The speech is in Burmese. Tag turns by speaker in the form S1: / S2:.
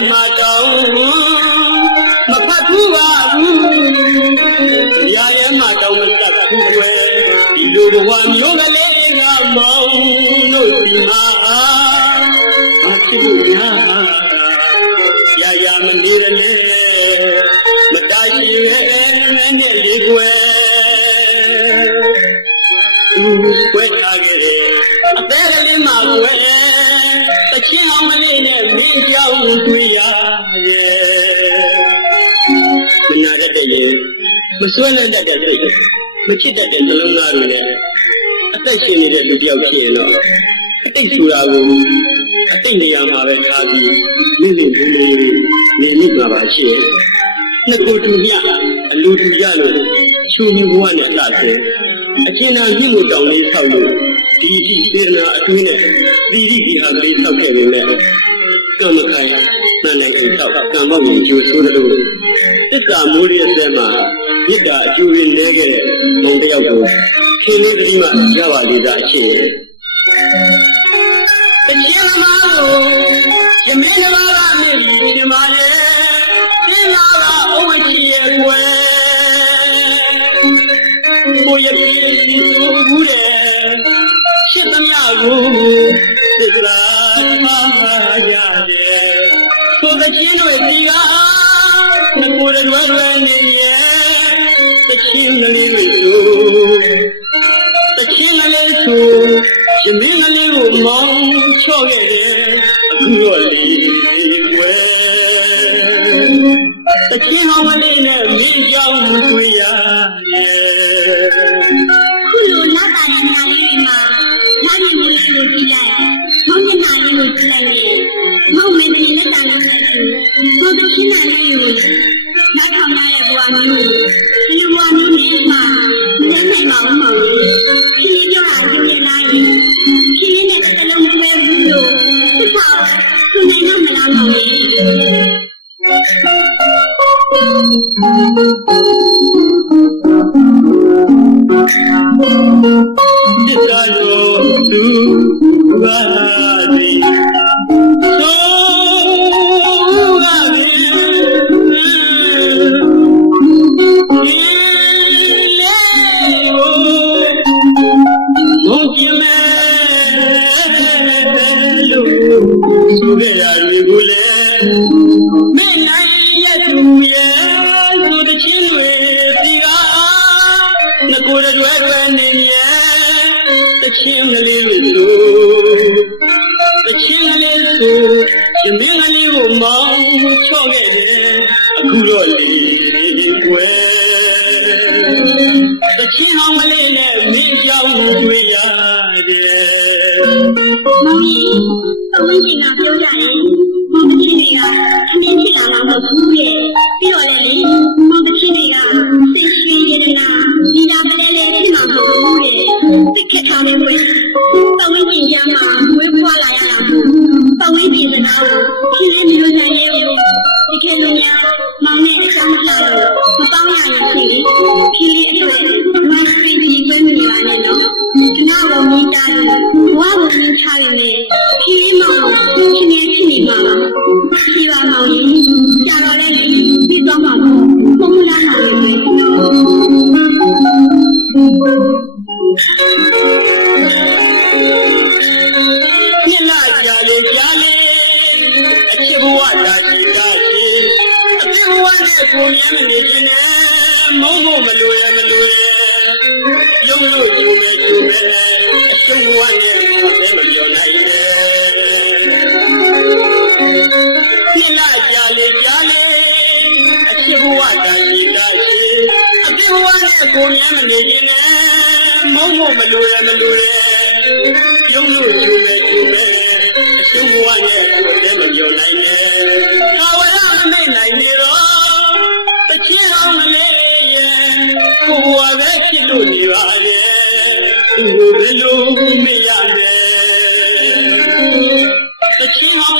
S1: လာတာကြာပြီကွယ်တယောက်ချင်းနေမှာကလေးကတယောက်ခွဲချွေစကားတွေရောပြောစရာကောင်းပါလေအမုန်းဆိုတာကလေးကိုသာရဲမှာတောင်းမဖတ်ဘူးပါဘူးရာရဲမှာတောင်းမတတ်ဘူးကွယ်ဒီလိုဘဝမျိုးကလေးကမောင်းလို့ဒီမှာအချစ်လို့ညာရာရာမနေရလေမတရှိပဲနဲ့လေးကွယ် သူကွယ်ထားခဲ့အသေးလေးမှာကွယ်တချင်းအောင်မလေးနဲ့မင်းကြောင်တွေ့ရရဲ့မနာရတဲ့ရေမစွဲလန်းတတ်တဲ့စိတ်မချစ်တတ်တဲ့နှလုံးသားတွေနဲ့အသက်ရှင်နေတဲ့လူတစ်ယောက်ဖြစ်ရင်တော့အတိတ်ဆိုတာကိုအတိတ်နေရာမှာပဲထားပြီးမိမိဘုံလေးနေမိမှာပါရှိရဲ့နှစ်ကိုယ်တူမြအလူတူရလို့ချူမြဘဝနဲ့စတယ် အချင်းနာမြင့်ကိုတောင်းလေးဆောက်လို့ဒီအထိစေတနာအတွင်းနဲ့သီရိကိဟာကလေးဆောက်ခဲ့ပေမဲ့ကံမခိုင်နန်းနိုင်ကိဆောက်ကံမောက်ရင်ကျိုးဆိုးတယ်လို့သစ္စာမိုးရရဲ့ဆဲမှာမြစ်တာအကျိုးရင်းလဲခဲ့တဲ့မုံတယောက်ကိုခင်လေးကလေးမှရပါလေသာအချင်းရဲ့တခြင်းသမားကိုယမင်းတစ်ပါးကမြည်ပြီးရှင်ပါလေသင်လာကအဝတ်ချီရဲ့ကွယ် ကိုရပြီသူဘူးတဲ့ရှစ်သမျှကိုသစ္စာမှားရတယ်ဆိုတဲ့ချင်းတွေဒီကငကိုယ်ရွယ်ရွယ်နေရဲ့တခြင်းကလေးတွေတို့တချင်းကလေးဆိုရမင်းကလေးကိုမောင်းချော့ခဲ့တယ်အခုတော့လေကွယ်တချင်းဟောင်းကလေးနဲ့မင်းကြောင့်တွေ့ရရဲ့
S2: ခုလို နောက်တာတဲ့နာလေးတွေမှာနာမည်မလေးကိုကြည့်လိုက်မောင်မျက်နှာလေးကိုကြည့်လိုက်ရင်မောင်မင်းတင်လက်တာလေးနဲ့အတူကိုယ်ချင်းနာလေးကိုနောက်ထောင်ရတဲ့ဘဝမျိုး
S1: ဆိုရရကိုလေမင်းနိုင်ရဲ့သူရဲ့ဆိုတဲ့ချင်းတွေဒီကငကိုယ်ရွယ်ရွယ်နေမြဲတချင်းကလေးလို့ဆိုတချင်းကလေးဆိုရမင်းကလေးကိုမောင်းချော့ခဲ့တယ်အခုတော့လေကွယ်တချင်းဟောင်းကလေးနဲ့မင်းကြောင့်တွေ့ရတယ်
S2: မောင်ကြီးပဝင်းကျင်ကပြောကြတယ်မောင်တချင်းတွေကခမင်းဖြစ်လာတော့မဟုတ်ဘူးရဲ့ပြီးတော့လေမောင်တချင်းတွေကဆင်းရွှင်ရနေတာဒီလာကလေးလေးဖြစ်မှာမဟုတ်ဘူးတဲ့သိခက်ထားမယ်ကွယ်ပဝင်းကျင်ကြမှာဝေးဖွာလာရတာပဝင်းကျင်စကားကိုခင်းနေလို့ဆိုင်ရဲ့ဒီကလေး မြင်ထားရင်လည်းခင်းမောင်ချင်းနေဖြစ်နေမှာပါခင်းပါမောင်ကြီးကြာတော့လည်းပြီးသွားမှာပေါ့ပုံမလားမှာလေနော်
S1: ပြစ်လာကြလေကြလေအချစ်ဘဝလာရှိတာရှိအပြစ်ဘဝနဲ့ကိုမြဲမနေခြင်းနဲ့မုန်းဖို့မလိုရမလိုရ ယုံလို့ကျူမဲ့ကျူမဲ့အရှုံးဘဝနဲ့ကိုယ်မပြောနိုင်နဲ့ပြစ်လာကြလေကြလေအချစ်ဘဝလာရှိတာရှိအပြစ်ဘဝနဲ့ကိုမြဲမနေခြင်းနဲ့မုန်းဖို့မလိုရမလိုရယုံလို့ကျူမဲ့ကျူမဲ့အရှုံးဘဝနဲ့ကိုယ်လည်းမပြောနိုင်နဲ့။သာဝရမမိတ်လေးရဲ့ ကိုဝါပဲဖြစ်လို့နေပါလေသူဘယ်လိုမရလဲတချင်းဟော